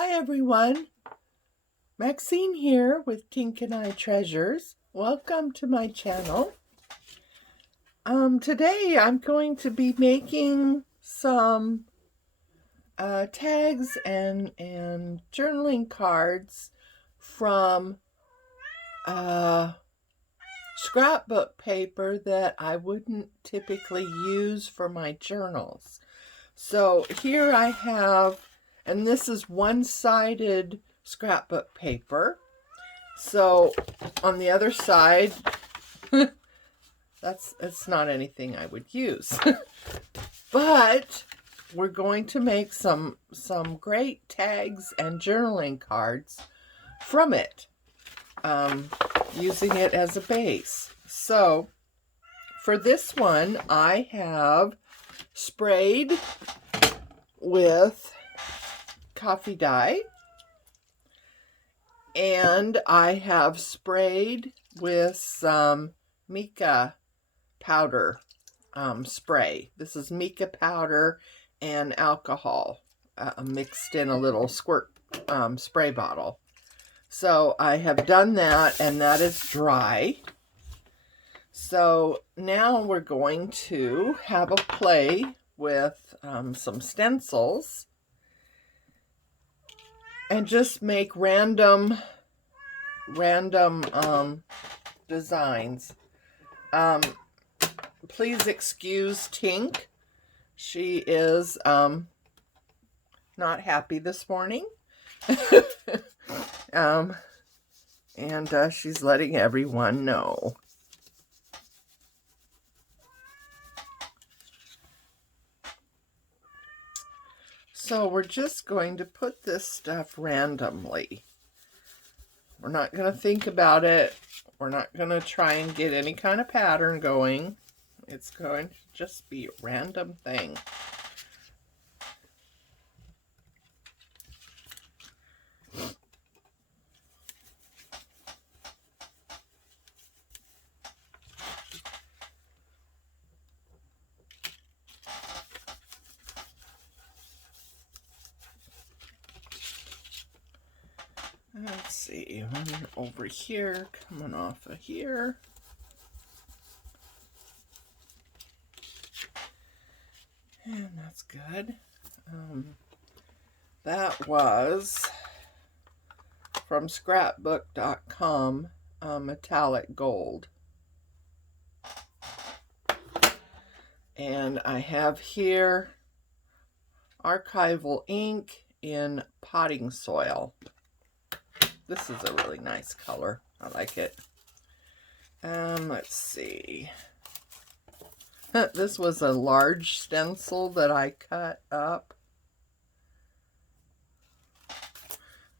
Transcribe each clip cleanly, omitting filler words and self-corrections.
Hi everyone, Maxine here with Tink and I Treasures. Welcome to my channel. Today I'm going to be making some tags and journaling cards from scrapbook paper that I wouldn't typically use for my journals. So here I have, and this is one-sided scrapbook paper. So on the other side, it's not anything I would use. But we're going to make some great tags and journaling cards from it, using it as a base. So for this one, I have sprayed with coffee dye, and I have sprayed with some mica powder spray. This is mica powder and alcohol mixed in a little squirt spray bottle. So I have done that, and that is dry. So now we're going to have a play with some stencils and just make random designs. Please excuse Tink. She is not happy this morning. And she's letting everyone know. So we're just going to put this stuff randomly. We're not going to think about it. We're not going to try and get any kind of pattern going. It's going to just be a random thing. Let's see, one over here, coming off of here. And that's good. That was from Scrapbook.com, metallic gold. And I have here archival ink in potting soil. This is a really nice color. I like it. Let's see. This was a large stencil that I cut up.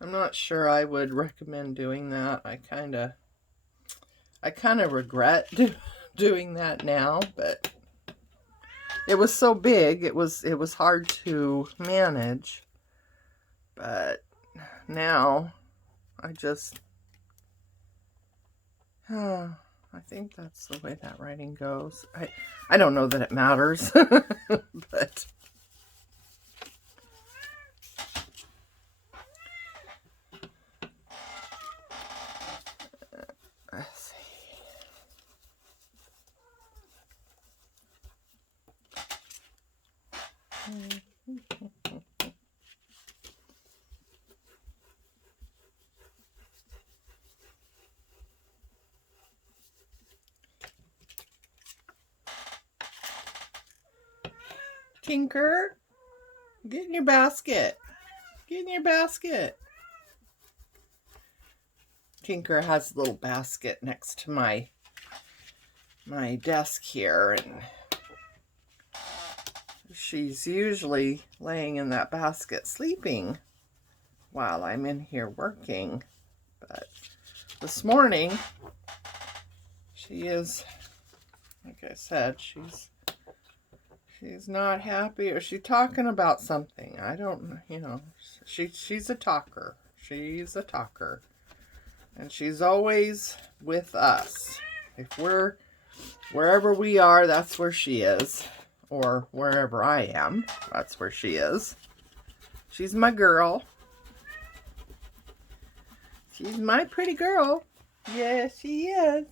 I'm not sure I would recommend doing that. I kind of regret doing that now, but it was so big, it was hard to manage. But now I think that's the way that writing goes. I don't know that it matters, but let's see. Tinker, get in your basket. Get in your basket. Tinker has a little basket next to my desk here, and she's usually laying in that basket sleeping while I'm in here working. But this morning, she is, like I said, she's not happy, or she's talking about something. I don't, she's a talker. She's a talker. And she's always with us. If we're, wherever we are, that's where she is. Or wherever I am, that's where she is. She's my girl. She's my pretty girl. Yes, she is.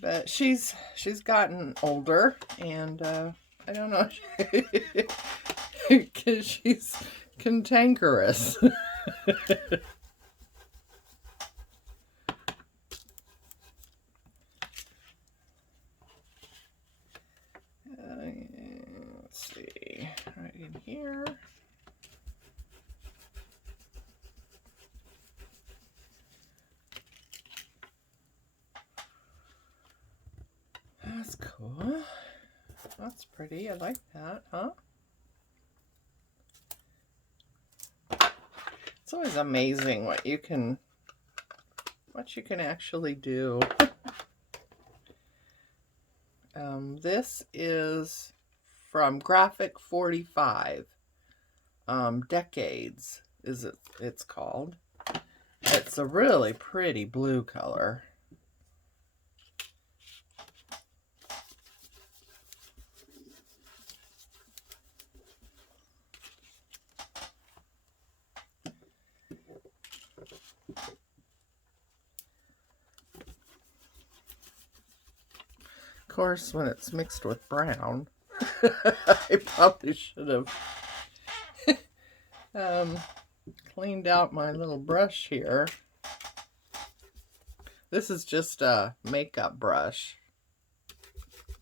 But she's gotten older, and I don't know, because she's cantankerous. Let's see, right in here. That's cool. That's pretty. I like that, huh? It's always amazing what you can actually do. This is from Graphic 45. Decades is it's called. It's a really pretty blue color. Of course, when it's mixed with brown, I probably should have cleaned out my little brush here. This is just a makeup brush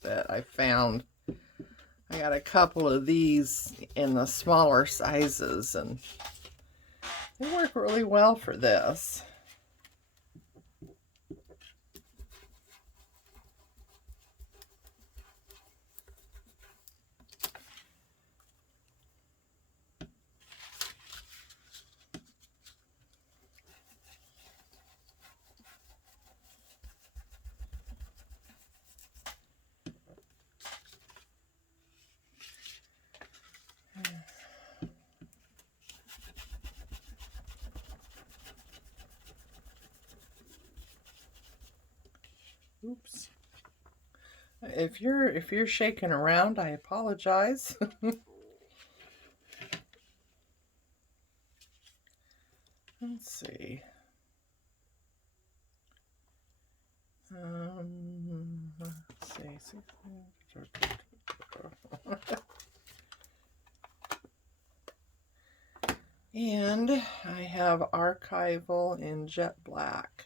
that I found. I got a couple of these in the smaller sizes, and they work really well for this. Oops. If you're shaking around, I apologize. Let's see. Let's see. And I have archival in jet black.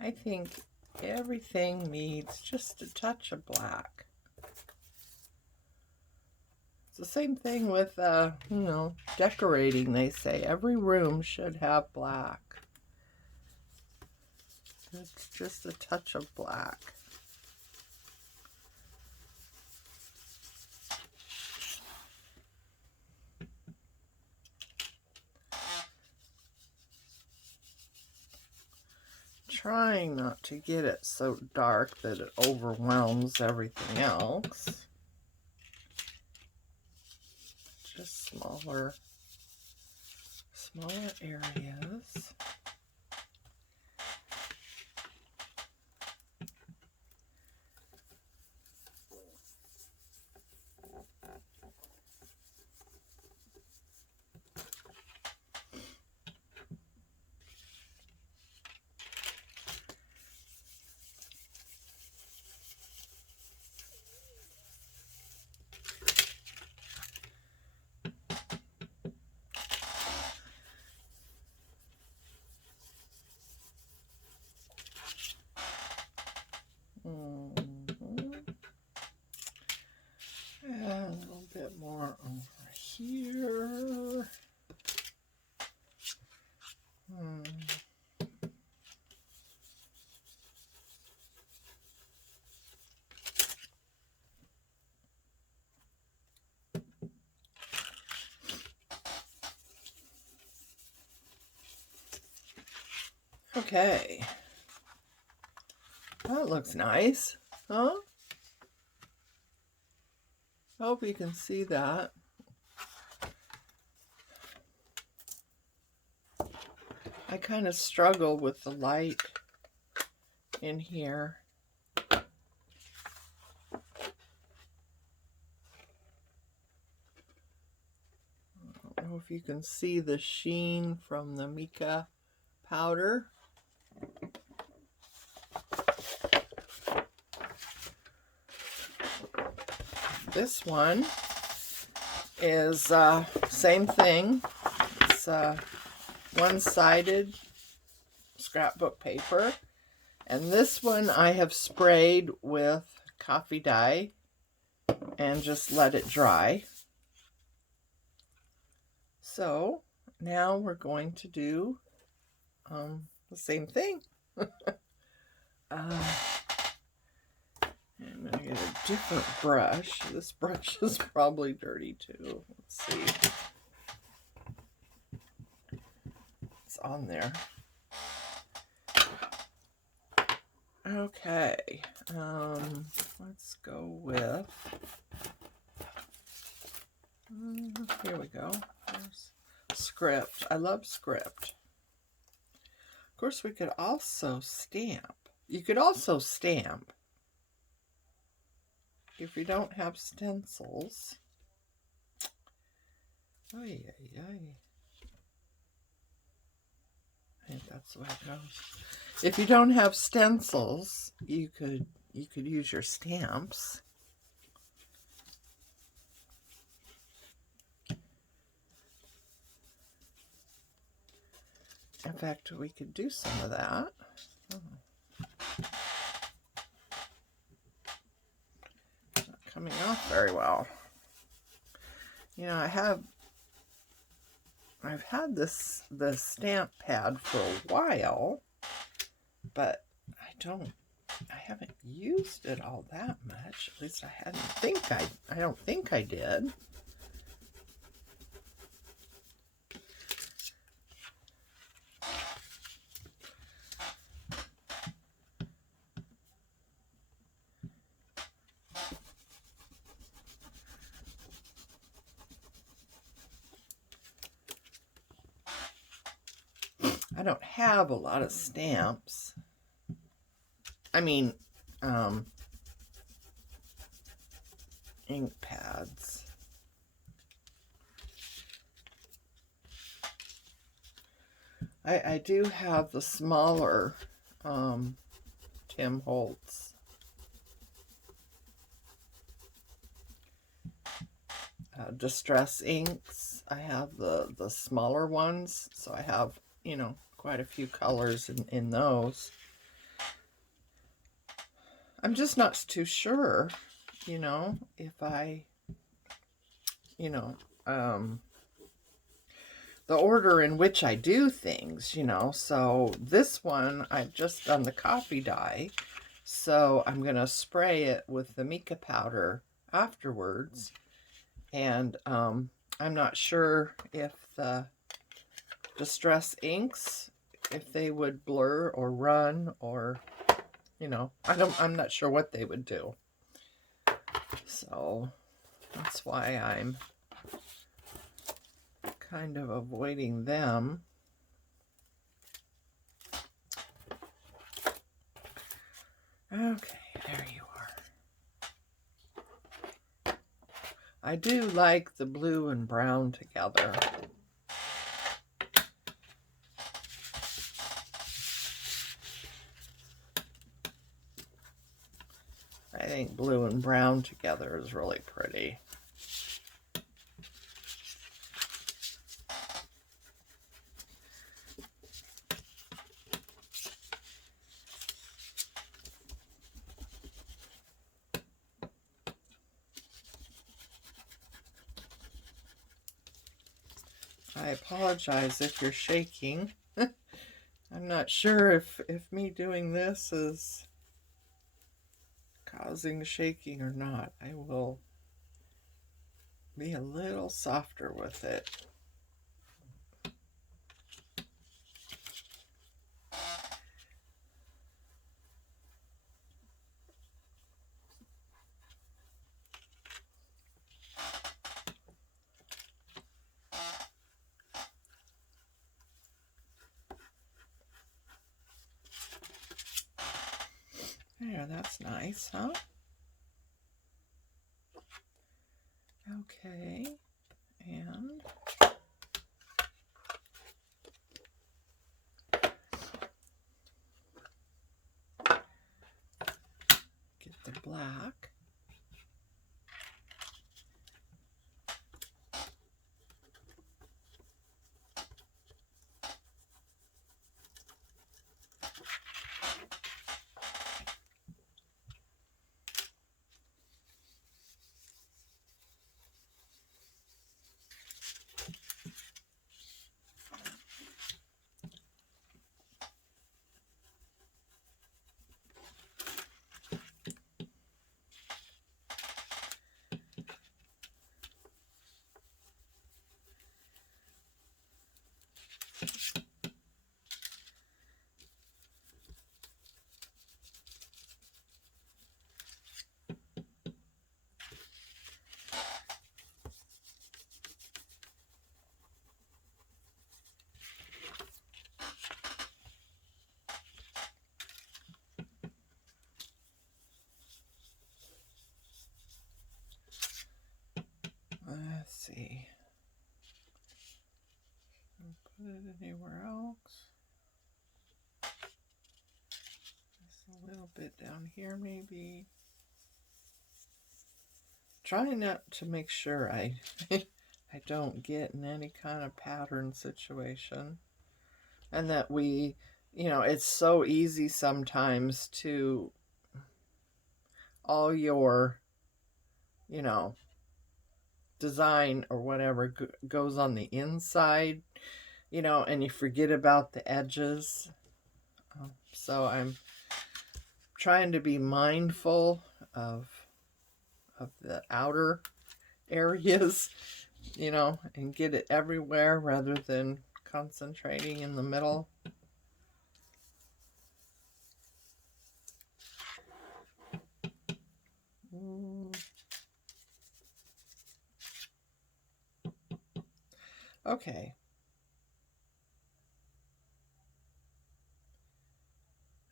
I think everything needs just a touch of black. It's the same thing with, you know, decorating. They say every room should have black. It's just a touch of black. Trying not to get it so dark that it overwhelms everything else. Just smaller areas. And a little bit more over here. Okay. That looks nice, huh? Hope you can see that. I kind of struggle with the light in here. know if you can see the sheen from the mica powder. This one is same thing. It's one-sided scrapbook paper. And this one I have sprayed with coffee dye and just let it dry. So now we're going to do the same thing. I'm going to get a different brush. This brush is probably dirty too. Let's see. It's on there. Okay. Let's go with... here we go. There's script. I love script. Of course, we could also stamp. You could also stamp. If you don't have stencils. Ay, ay, ay. I think that's the way it goes. If you don't have stencils, you could use your stamps. In fact, we could do some of that. It's not coming off very well. You know, I've had the stamp pad for a while, but I haven't used it all that much. At least I don't think I did. I don't have a lot of stamps. I mean, ink pads. I do have the smaller Tim Holtz. Distress inks. I have the smaller ones, so I have, you know, quite a few colors in those. I'm just not too sure, you know, if I, you know, the order in which I do things, you know. So this one, I've just done the coffee dye, so I'm going to spray it with the mica powder afterwards. And I'm not sure if the Distress inks, if they would blur or run, or, you know, I'm not sure what they would do. So that's why I'm kind of avoiding them. Okay, there you are. I do like the blue and brown together. I think blue and brown together is really pretty. I apologize if you're shaking. I'm not sure if me doing this is causing shaking or not. I will be a little softer with it. There, that's nice, huh? Okay, and Let's see. Put it anywhere else. Just a little bit down here, maybe. Trying not to make sure I I don't get in any kind of pattern situation, and that we, you know, it's so easy sometimes to all your, you know, design or whatever goes on the inside, you know, and you forget about the edges. So I'm trying to be mindful of the outer areas, you know, and get it everywhere rather than concentrating in the middle. Okay.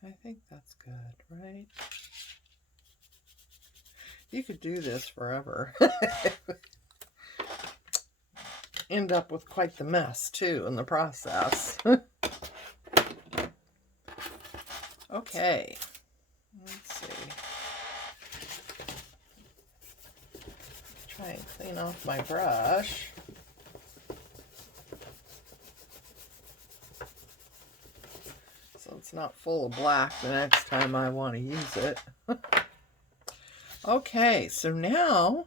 I think that's good, right? You could do this forever. End up with quite the mess, too, in the process. Okay. Let's see. Try and clean off my brush. So it's not full of black the next time I want to use it. Okay, so now,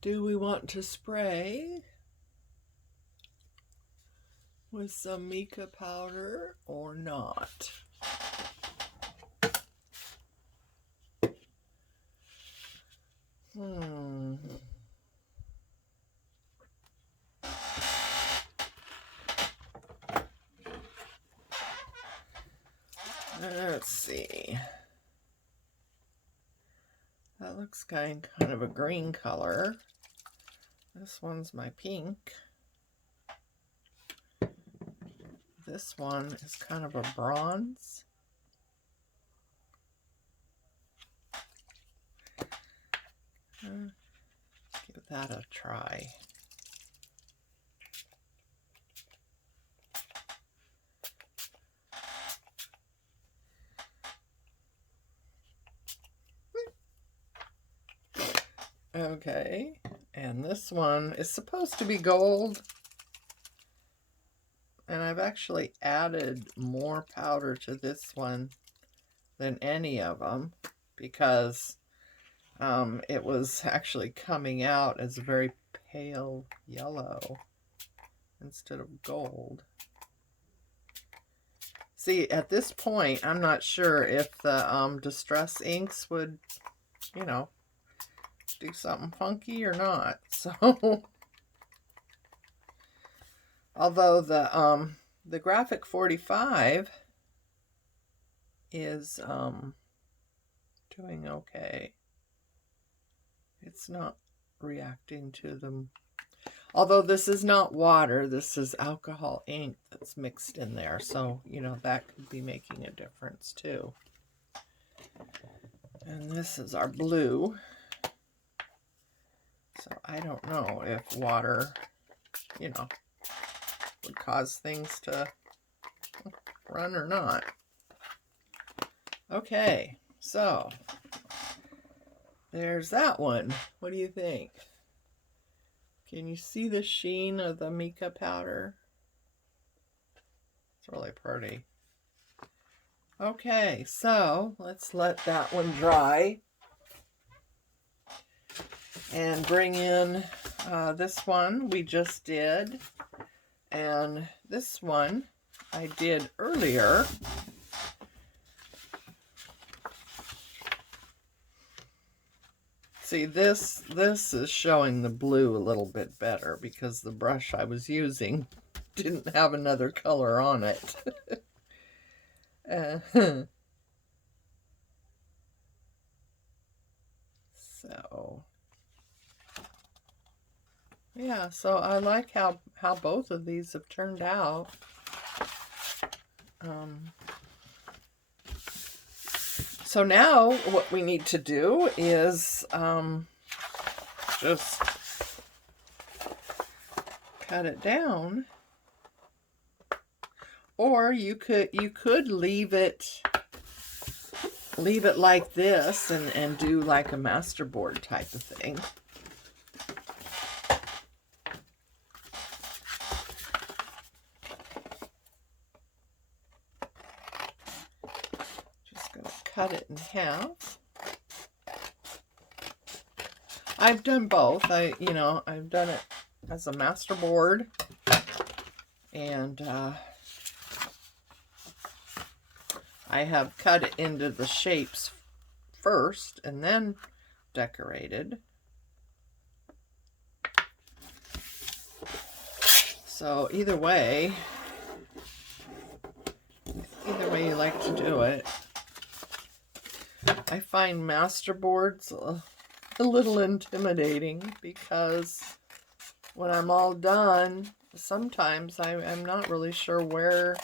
do we want to spray with some mica powder or not? Let's see. That looks kind of a green color. This one's my pink. This one is kind of a bronze. Give that a try. Okay, and this one is supposed to be gold, and I've actually added more powder to this one than any of them because it was actually coming out as a very pale yellow instead of gold. See, at this point, I'm not sure if the Distress inks would, you know, do something funky or not. So, although the Graphic 45 is doing okay. It's not reacting to them. Although this is not water, this is alcohol ink that's mixed in there. So, you know, that could be making a difference too. And this is our blue. So I don't know if water, you know, would cause things to run or not. Okay, so there's that one. What do you think? Can you see the sheen of the mica powder? It's really pretty. Okay, so let's let that one dry and bring in this one we just did, and this one I did earlier. See, this is showing the blue a little bit better because the brush I was using didn't have another color on it. So, yeah, so I like how both of these have turned out. So now what we need to do is just cut it down. Or you could leave it like this and do like a masterboard type of thing. Just gonna cut it in half. I've done both. I've done it as a masterboard, and I have cut it into the shapes first and then decorated. So either way you like to do it. I find masterboards a little intimidating because when I'm all done, sometimes I'm not really sure where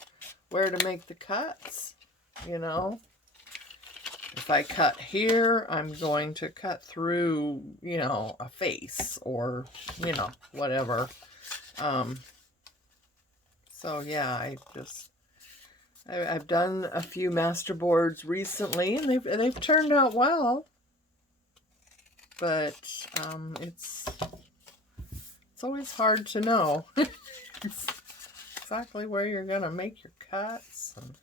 to make the cuts, you know. If I cut here, I'm going to cut through, you know, a face or, you know, whatever. So yeah, I've done a few masterboards recently, and they've turned out well. But it's always hard to know exactly where you're gonna make your cuts. And,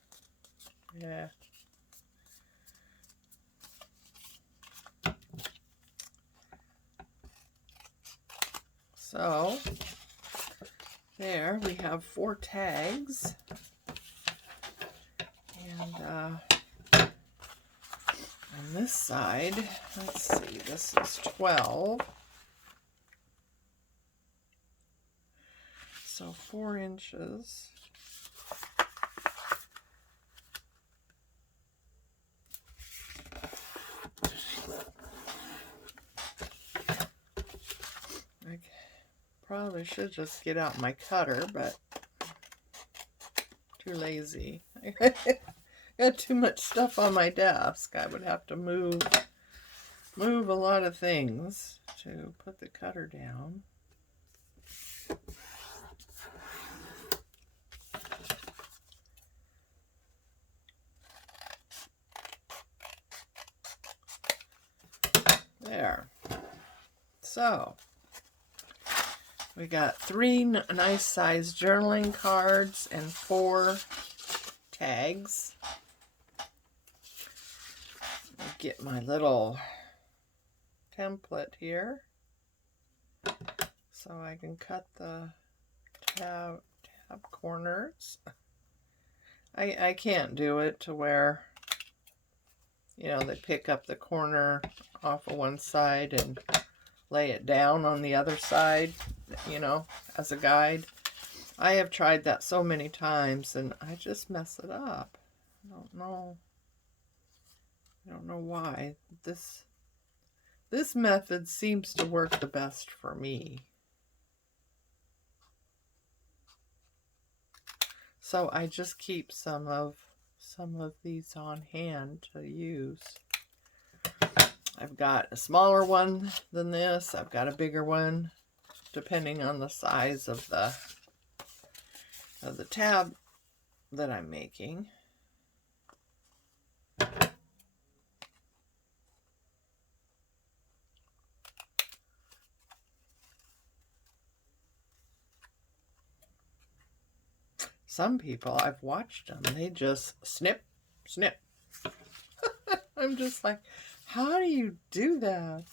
yeah. So there we have 4 tags, and on this side, let's see, this is 12, so 4 inches. I probably should just get out my cutter, but too lazy. I got too much stuff on my desk. I would have to move a lot of things to put the cutter down. There. So we got 3 nice size journaling cards and 4 tags. I'll get my little template here so I can cut the tab corners. I can't do it to where, you know, they pick up the corner off of one side and lay it down on the other side, you know, as a guide. I have tried that so many times and I just mess it up. I don't know why. This method seems to work the best for me. So I just keep some of these on hand to use. I've got a smaller one than this. I've got a bigger one, depending on the size of the tab that I'm making. Some people, I've watched them, they just snip, snip. I'm just like, how do you do that?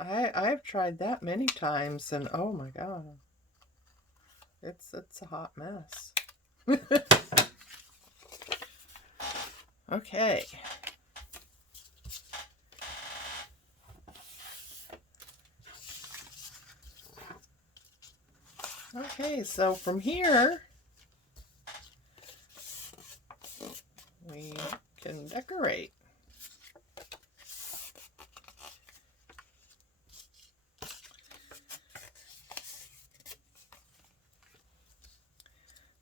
I've tried that many times, and oh my god, it's a hot mess. Okay. Okay, so from here, we can decorate.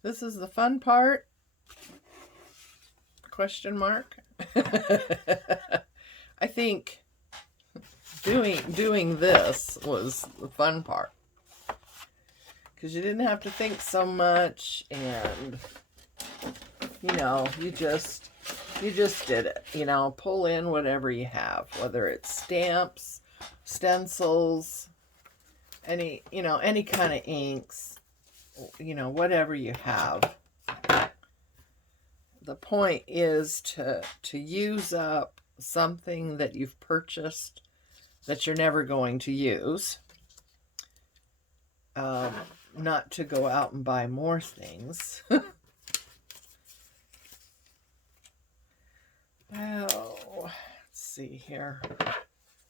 This is the fun part, question mark. I think doing this was the fun part. Because you didn't have to think so much, and you know, you just did it. You know, pull in whatever you have, whether it's stamps, stencils, any kind of inks, you know, whatever you have. The point is to use up something that you've purchased that you're never going to use. Not to go out and buy more things. Well, let's see here.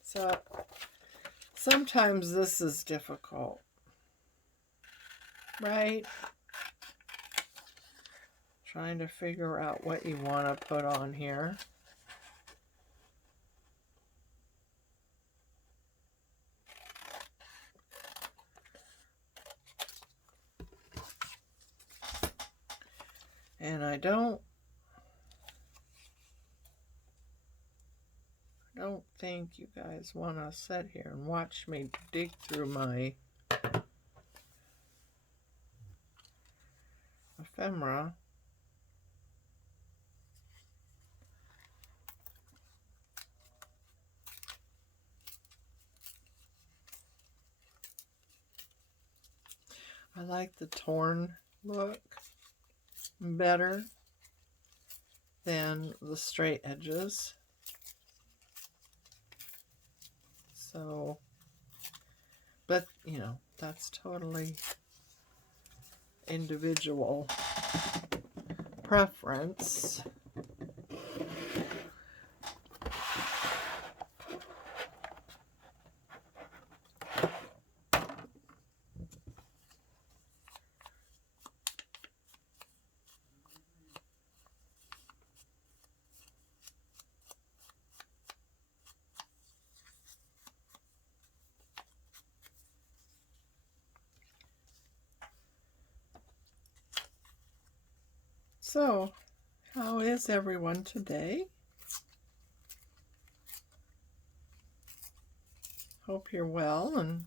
So sometimes this is difficult, right? Trying to figure out what you want to put on here. And I don't think you guys want to sit here and watch me dig through my ephemera. I like the torn look better than the straight edges. So, but you know, that's totally individual preference. So, how is everyone today? Hope you're well and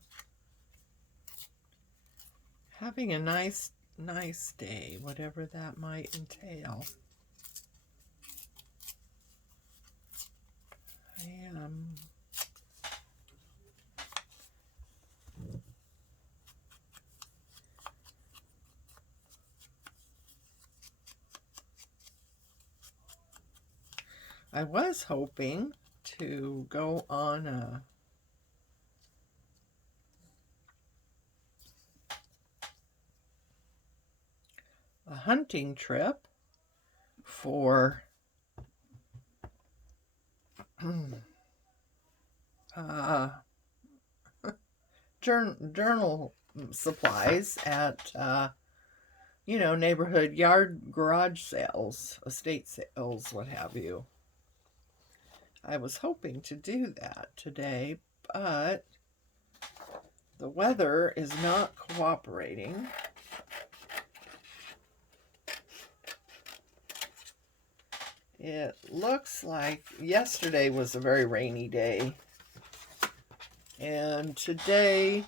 having a nice day, whatever that might entail. I was hoping to go on a hunting trip for journal supplies at you know, neighborhood garage sales, estate sales, what have you. I was hoping to do that today, but the weather is not cooperating. It looks like yesterday was a very rainy day, and today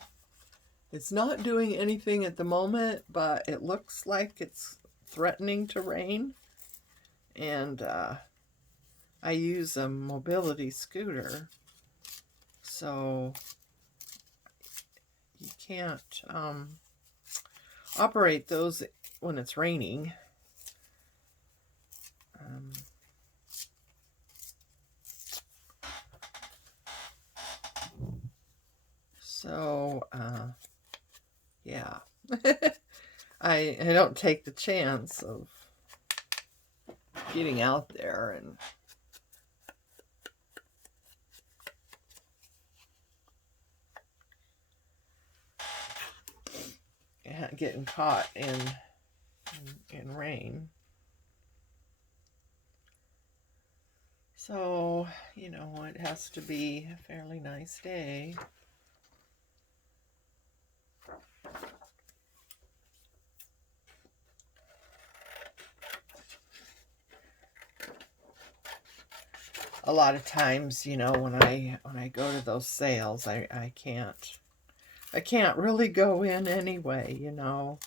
it's not doing anything at the moment, but it looks like it's threatening to rain. And I use a mobility scooter, so you can't operate those when it's raining. So yeah, I don't take the chance of getting out there and getting caught in rain. So, you know, it has to be a fairly nice day. a lot of times, you know, when I go to those sales, I can't really go in anyway, you know,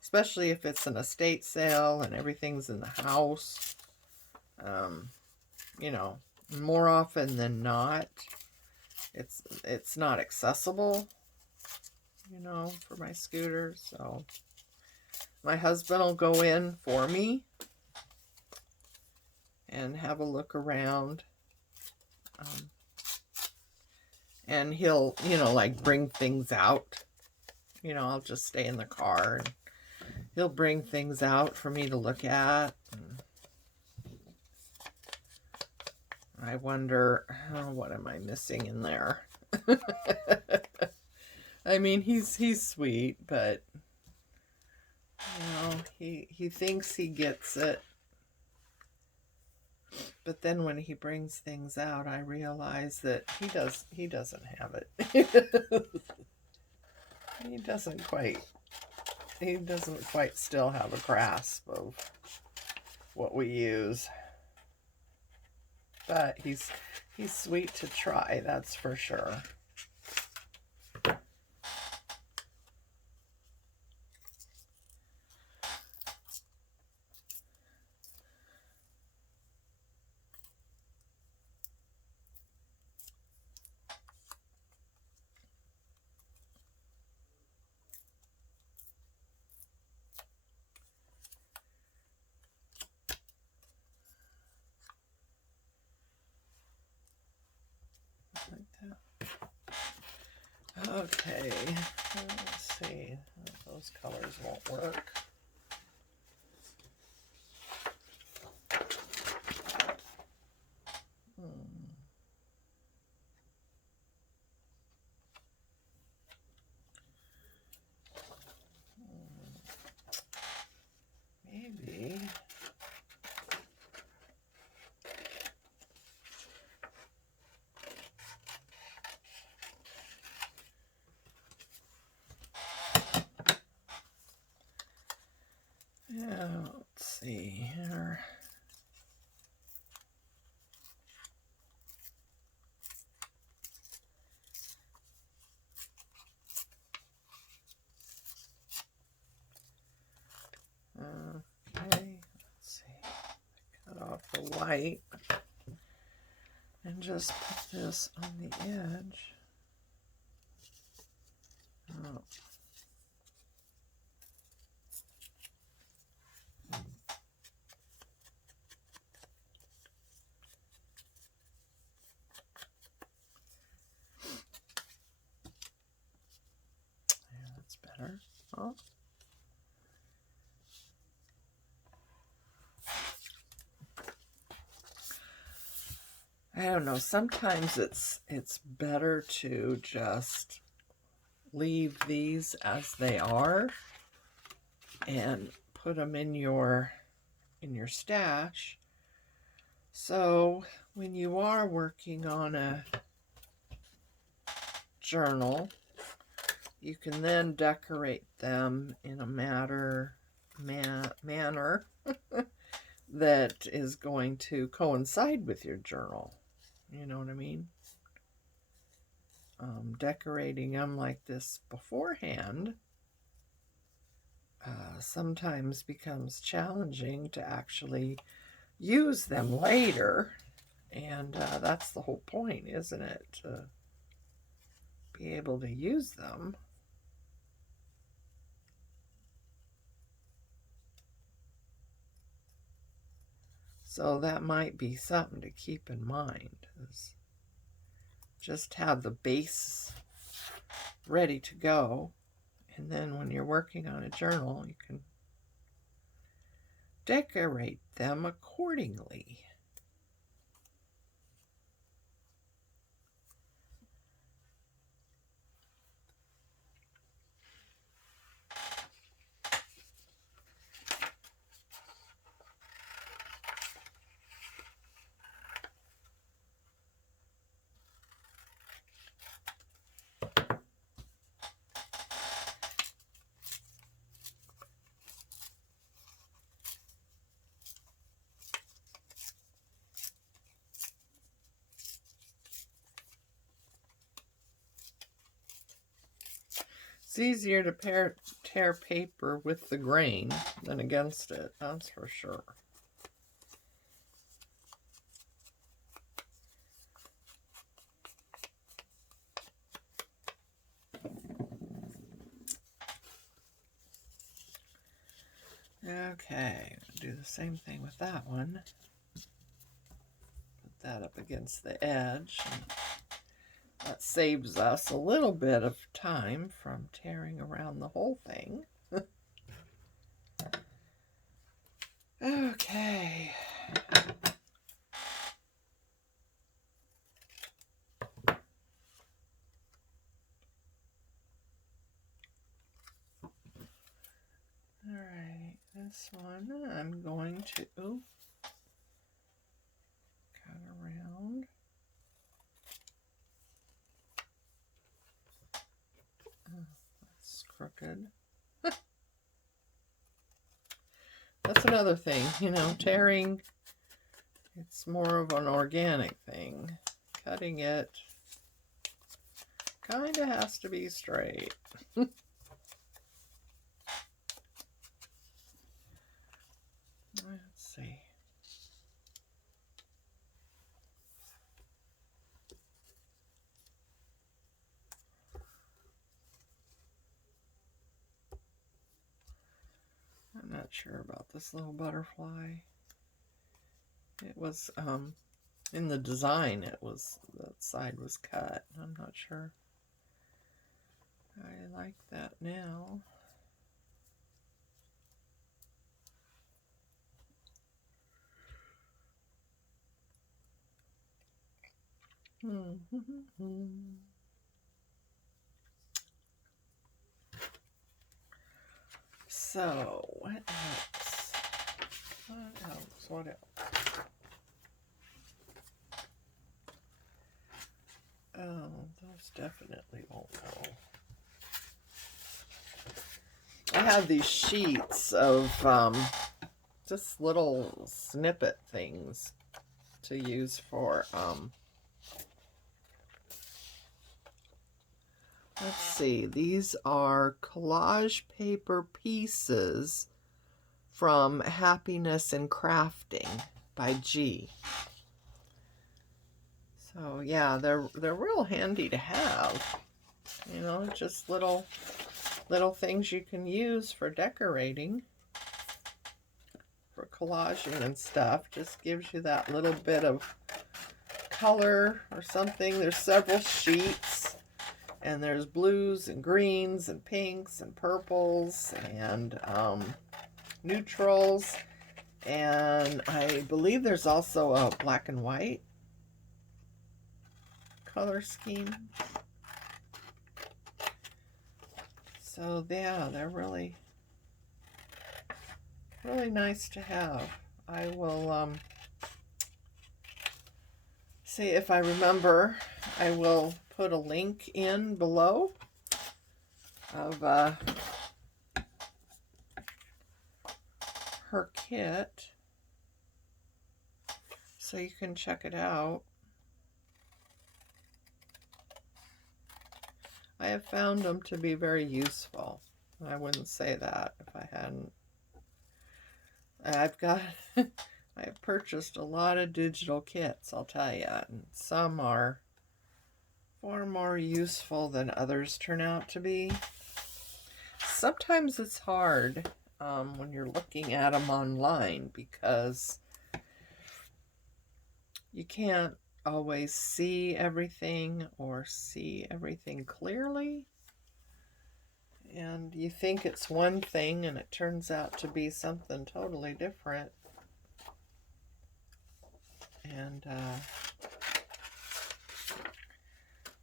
especially if it's an estate sale and everything's in the house. You know, more often than not, it's not accessible, you know, for my scooter. So my husband will go in for me and have a look around. And he'll, you know, like bring things out. You know, I'll just stay in the car and he'll bring things out for me to look at. And I wonder, oh, what am I missing in there? I mean, he's sweet, but you know, he thinks he gets it. But then when he brings things out, I realize that he doesn't have it. He doesn't quite still have a grasp of what we use. But he's sweet to try, that's for sure. Okay, let's see. Those colors won't work. Maybe. Yeah, let's see here. Okay, let's see. Cut off the white and just put this on the edge. Oh. Yeah, that's better. Oh. I don't know, sometimes it's better to just leave these as they are and put them in your stash. So when you are working on a journal, you can then decorate them in a manner that is going to coincide with your journal. You know what I mean? Decorating them like this beforehand sometimes becomes challenging to actually use them later. And that's the whole point, isn't it? To be able to use them. So that might be something to keep in mind, is just have the base ready to go. And then when you're working on a journal, you can decorate them accordingly. It's easier to tear paper with the grain than against it, that's for sure. Okay, do the same thing with that one. Put that up against the edge. That saves us a little bit of time from tearing around the whole thing. Okay. Alright, this one I'm going to cut around. Oh, that's crooked. That's another thing, you know, tearing, it's more of an organic thing. Cutting it kind of has to be straight. Let's see. I'm not sure about this little butterfly. It was, in the design, it was, that side was cut. I'm not sure. I like that now. So, what else? What else? Oh, those definitely won't go. I have these sheets of just little snippet things to use for, let's see, these are collage paper pieces from Happiness in Crafting by G. So yeah, they're real handy to have. You know, just little things you can use for decorating, for collaging and stuff. Just gives you that little bit of color or something. There's several sheets, and there's blues and greens and pinks and purples and neutrals, and I believe there's also a black and white color scheme. So yeah, they're really nice to have. I will see if I remember. I will put a link in below of her kit so you can check it out. I have found them to be very useful. I wouldn't say that if I hadn't. I've got, I have purchased a lot of digital kits, I'll tell you, and some are far more useful than others turn out to be. Sometimes it's hard when you're looking at them online because you can't always see everything or see everything clearly, and you think it's one thing and it turns out to be something totally different. And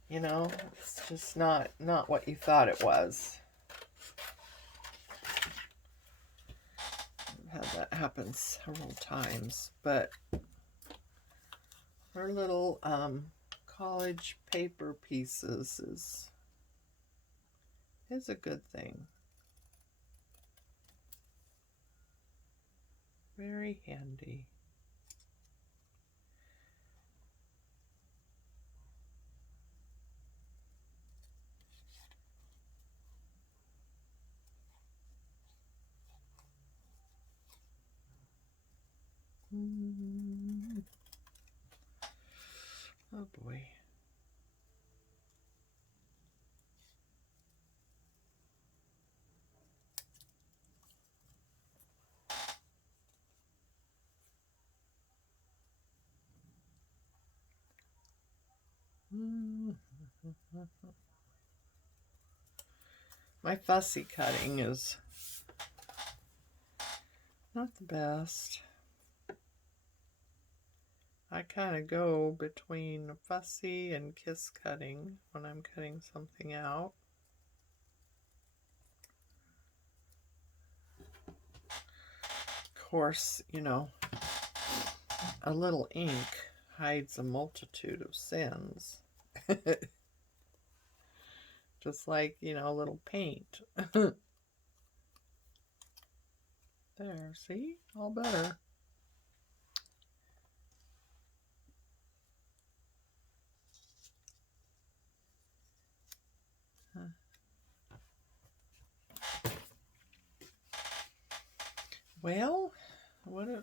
you know, it's just not what you thought it was. I've had that happen several times, but her little collage paper pieces is a good thing. Very handy. Oh boy. My fussy cutting is not the best. I kind of go between fussy and kiss cutting when I'm cutting something out. Of course, you know, a little ink hides a multitude of sins. Just like, you know, a little paint. There, see? All better. Well, what a,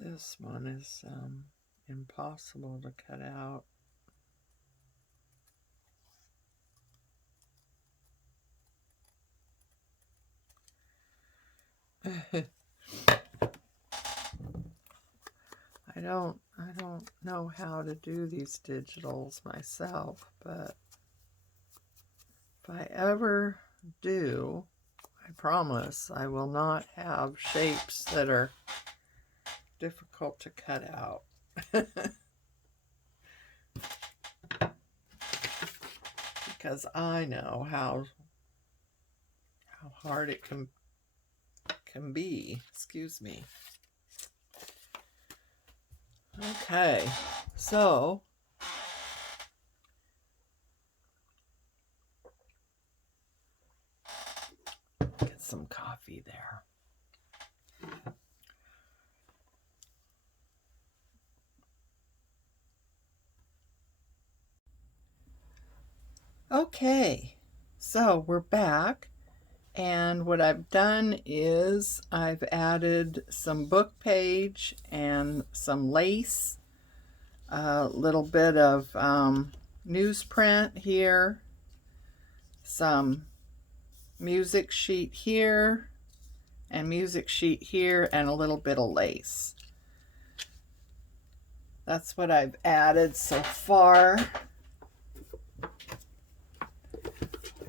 this one is impossible to cut out. I don't know how to do these digitals myself, but if I ever do, I promise I will not have shapes that are difficult to cut out. Because I know how hard it can be. Excuse me. Okay, so get some coffee there. Okay, so we're back, and what I've done is I've added some book page and some lace, a little bit of newsprint here, some music sheet here, and music sheet here, and a little bit of lace. That's what I've added so far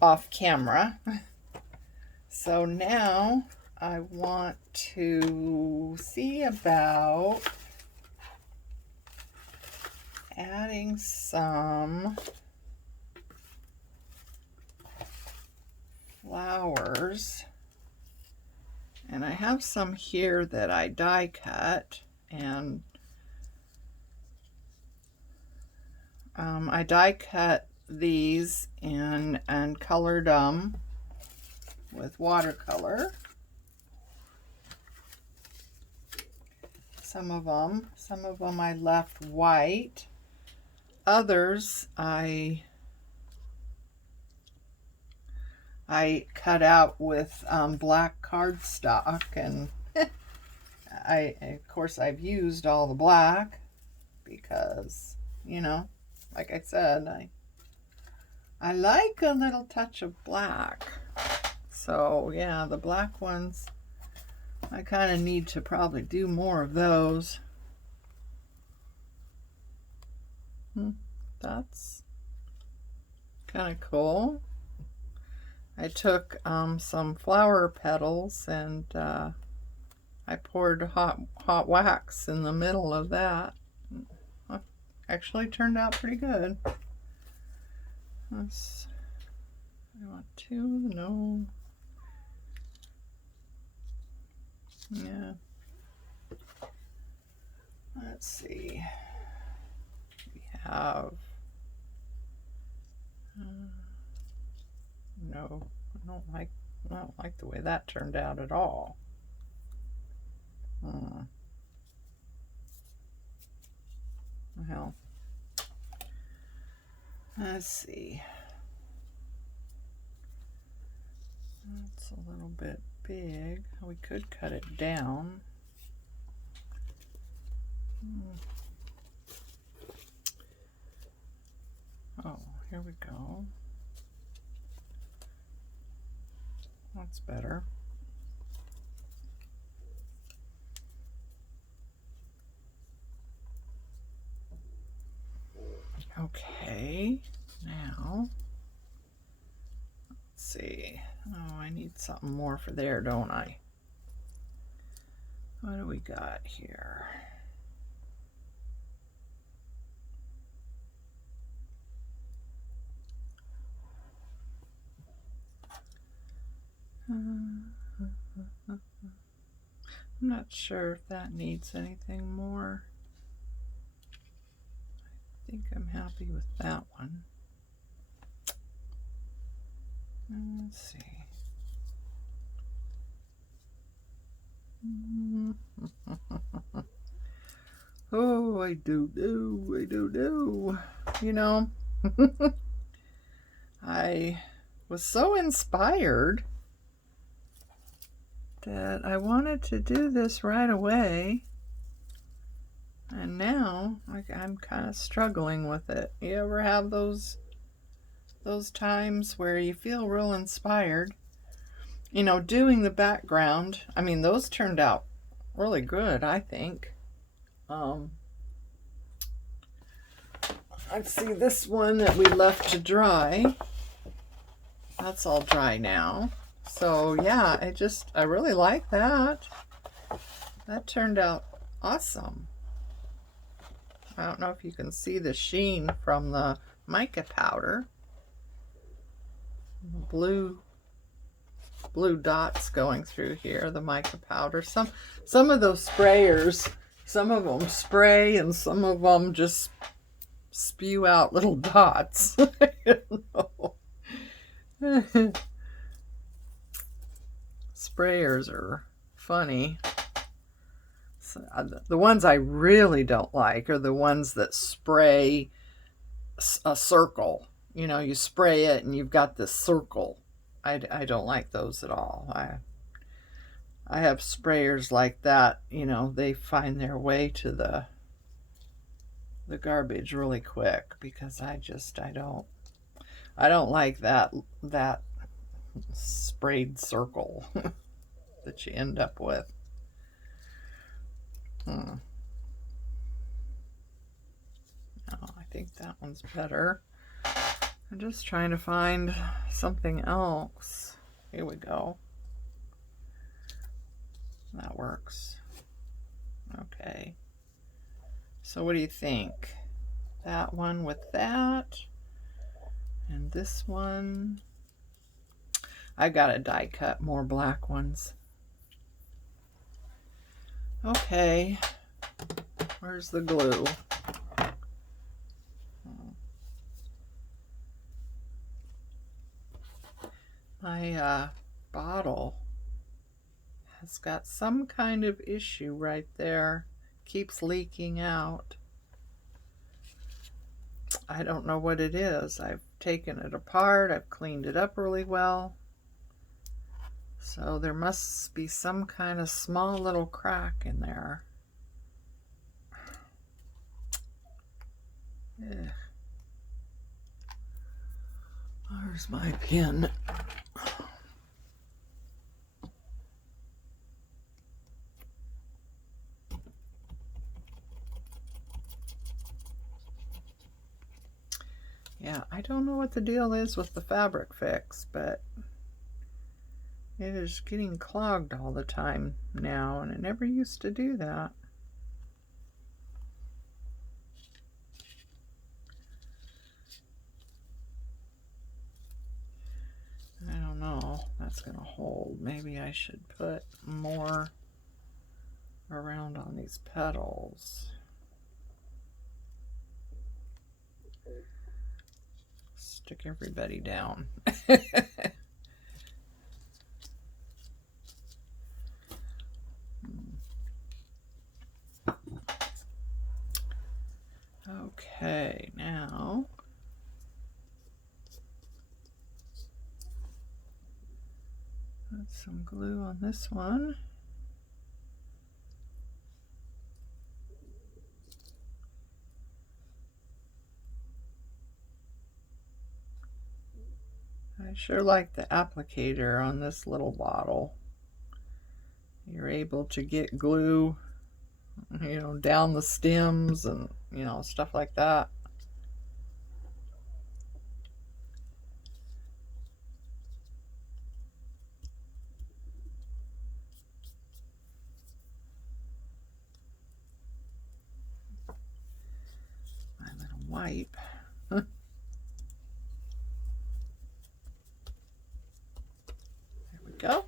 off camera. So now I want to see about adding some flowers. And I have some here that I die cut, and I die cut these and colored them with watercolor. Some of them I left white. Others I cut out with black cardstock, and of course I've used all the black because, you know, like I said, I like a little touch of black. So yeah, the black ones, I kind of need to probably do more of those. That's kind of cool. I took some flower petals and I poured hot wax in the middle of that. Actually turned out pretty good. I want to, no. Yeah. Let's see. We have No, I don't like the way that turned out at all. Well, let's see. That's a little bit big. We could cut it down. Oh, here we go. That's better. Okay, now, let's see. Oh, I need something more for there, don't I? What do we got here? I'm not sure if that needs anything more. I think I'm happy with that one. Let's see. Oh, I do. You know, I was so inspired that I wanted to do this right away. And now I'm kind of struggling with it. You ever have those times where you feel real inspired? You know, doing the background, I mean, those turned out really good, I think. Let's see, this one that we left to dry, that's all dry now. So yeah, I really like that. That turned out awesome. I don't know if you can see the sheen from the mica powder. Blue dots going through here, the mica powder. Some of those sprayers, some of them spray and some of them just spew out little dots. I don't know. Sprayers are funny. So, the ones I really don't like are the ones that spray a circle. You know, you spray it and you've got this circle. I don't like those at all. I have sprayers like that, you know, they find their way to the garbage really quick because I don't like that sprayed circle that you end up with. No, I think that one's better. I'm just trying to find something else. Here we go. That works. Okay. So what do you think? That one with that? And this one? I gotta die cut more black ones. Okay. Where's the glue? My bottle has got some kind of issue right there. Keeps leaking out. I don't know what it is. I've taken it apart. I've cleaned it up really well. So there must be some kind of small little crack in there. Ugh. Where's my pen? Yeah, I don't know what the deal is with the fabric fix, but it is getting clogged all the time now, and it never used to do that. I don't know. That's going to hold. Maybe I should put more around on these petals. Stick everybody down. Put some glue on this one. I sure like the applicator on this little bottle. You're able to get glue, you know, down the stems and, you know, stuff like that. My little wipe. There we go.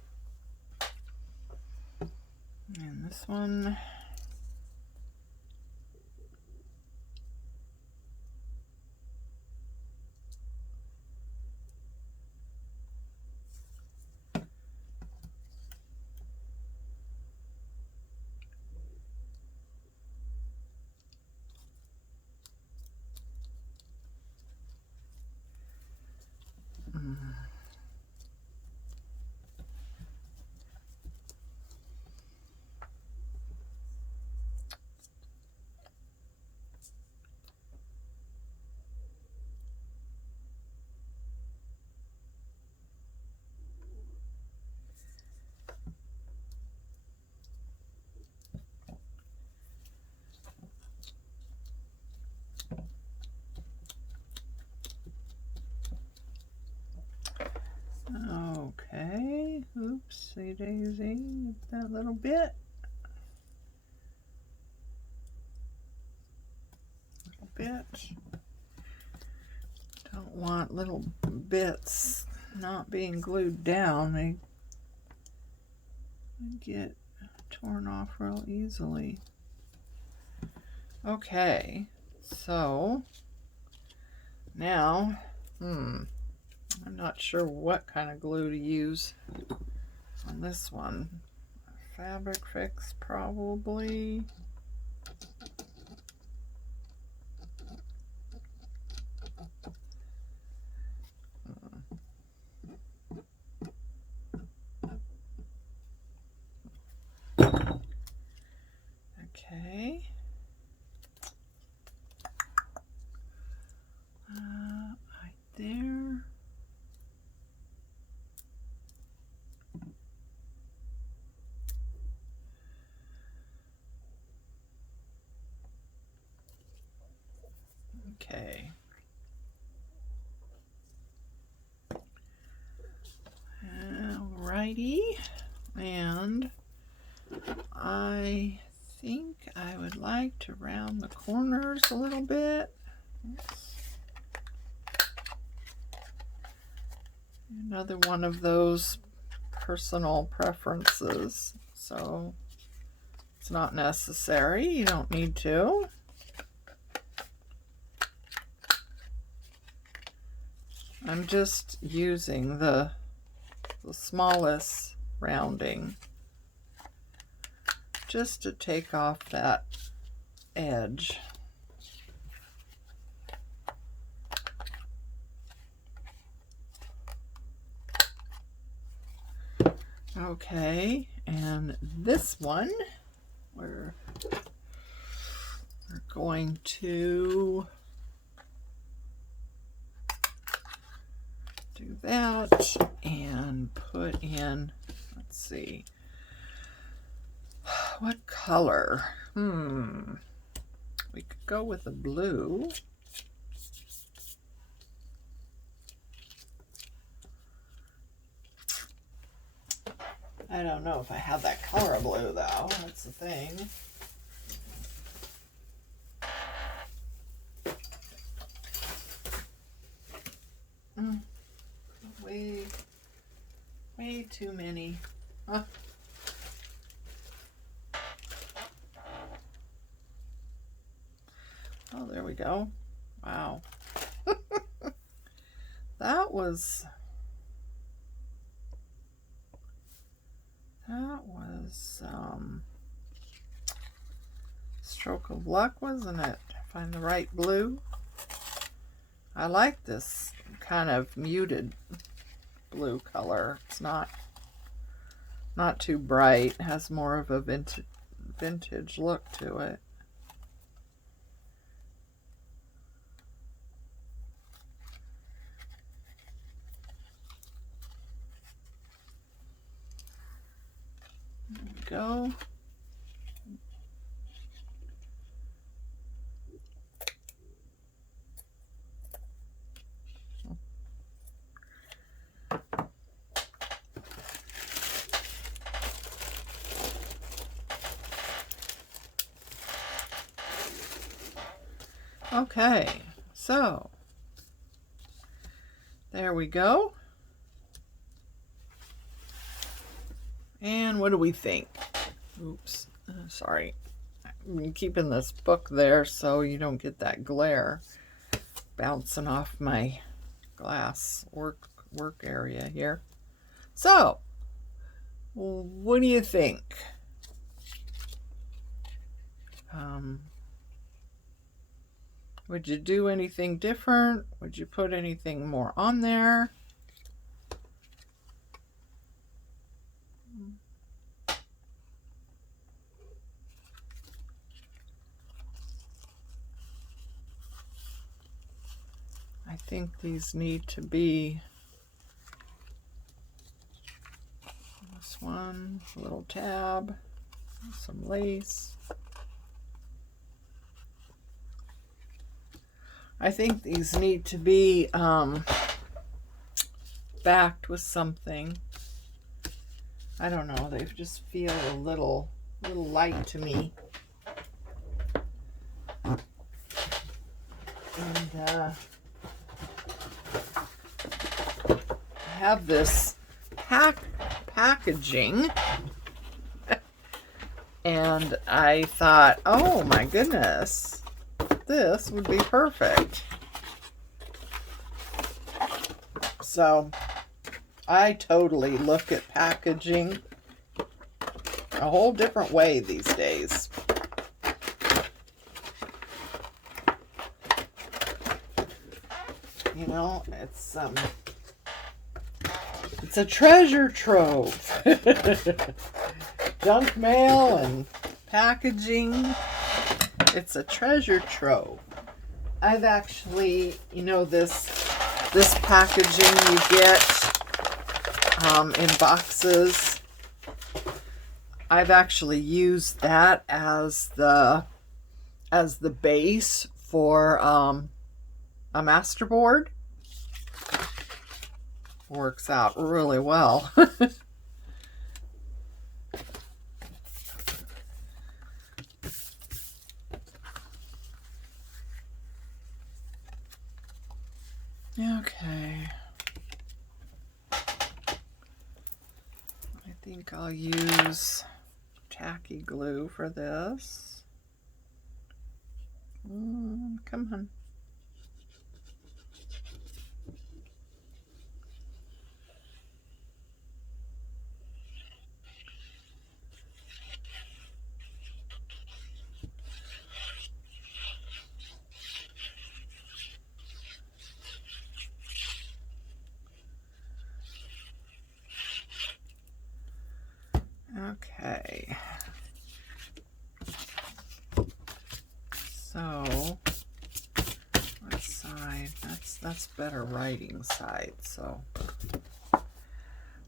And this one. Okay, oopsie daisy, that little bit. Don't want little bits not being glued down. They get torn off real easily. Okay, so now, I'm not sure what kind of glue to use on this one. Fabric Fix, probably. Okay. Right there. Okay. Alrighty. And I think I would like to round the corners a little bit. Oops. Another one of those personal preferences, so it's not necessary. You don't need to. I'm just using the smallest rounding just to take off that edge. Okay, and this one we're going to do that and put in, let's see, what color? We could go with the blue. I don't know if I have that color blue though, that's the thing. Way too many. Huh? Oh, there we go. Wow. That was stroke of luck, wasn't it? Find the right blue. I like this kind of muted blue color. It's not Not too bright, has more of a vintage look to it. There we go. Okay, so there we go. And what do we think? Oops, sorry. I'm keeping this book there so you don't get that glare bouncing off my glass work area here. So, what do you think? Would you do anything different? Would you put anything more on there? I think these need to be this one, a little tab, some lace. I think these need to be backed with something. I don't know, they just feel a little light to me. And I have this packaging, and I thought, oh my goodness, this would be perfect. So I totally look at packaging a whole different way these days. You know, it's a treasure trove. Junk mail and packaging. It's a treasure trove. I've actually, you know, this packaging you get in boxes. I've actually used that as the base for a masterboard. Works out really well. Okay. I think I'll use tacky glue for this. Come on. Okay, so what side? That's better writing side. So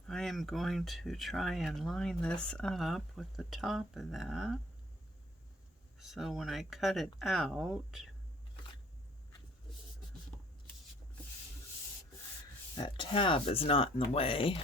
I am going to try and line this up with the top of that. So when I cut it out, that tab is not in the way.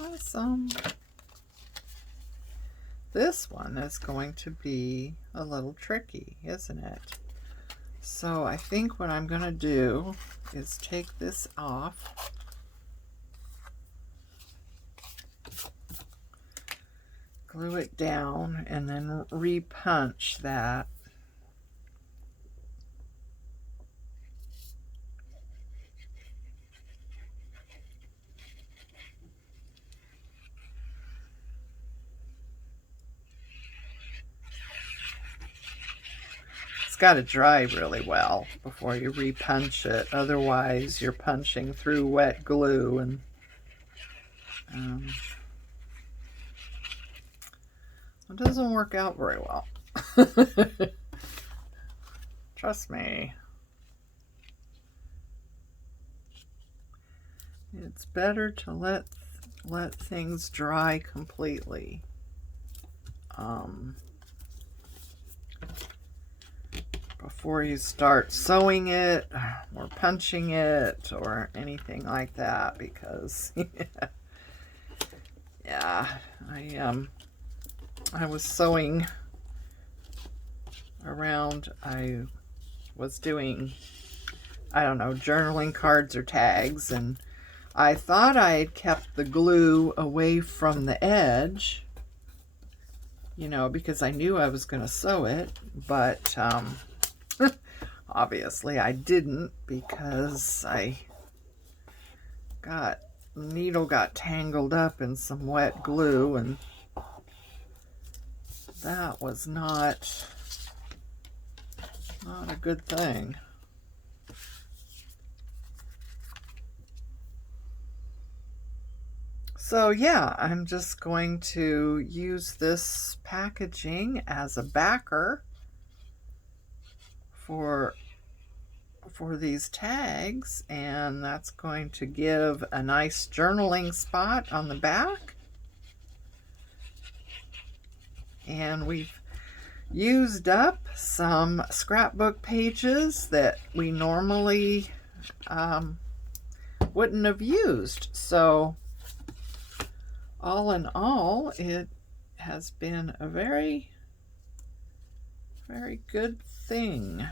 Awesome. This one is going to be a little tricky, isn't it? So I think what I'm going to do is take this off. Glue it down and then re-punch that. It's got to dry really well before you repunch it. Otherwise, you're punching through wet glue, and it doesn't work out very well. Trust me. It's better to let things dry completely. Before you start sewing it or punching it or anything like that, because yeah, I was sewing around. I was doing, I don't know, journaling cards or tags, and I thought I had kept the glue away from the edge, you know, because I knew I was going to sew it, but obviously I didn't, because the needle got tangled up in some wet glue, and that was not a good thing. So yeah, I'm just going to use this packaging as a backer for these tags, and that's going to give a nice journaling spot on the back. And we've used up some scrapbook pages that we normally wouldn't have used. So all in all, it has been a very, very good thing.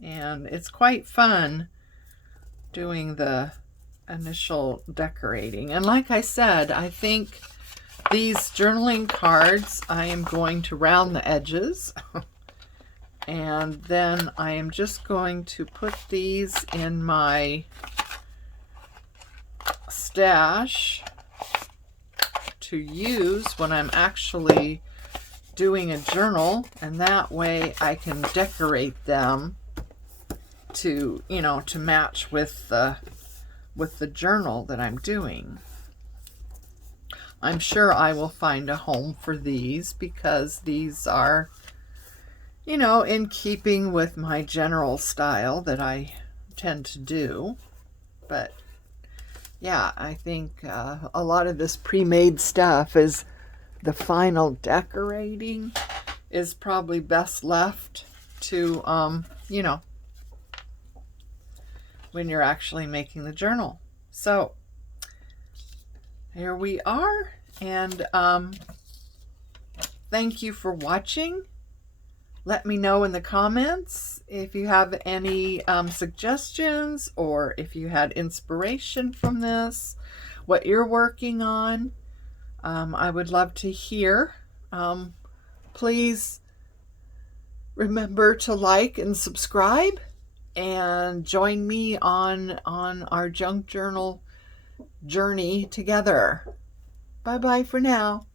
And it's quite fun doing the initial decorating. And like I said, I think these journaling cards, I am going to round the edges. And then I am just going to put these in my stash to use when I'm actually doing a journal, and that way I can decorate them to, you know, to match with the journal that I'm doing. I'm sure I will find a home for these, because these are, you know, in keeping with my general style that I tend to do. But yeah, I think a lot of this pre-made stuff is the final decorating is probably best left to, you know, when you're actually making the journal. So here we are, and thank you for watching. Let me know in the comments if you have any suggestions, or if you had inspiration from this, what you're working on. I would love to hear. Please remember to like and subscribe, and join me on our junk journal journey together. Bye bye for now.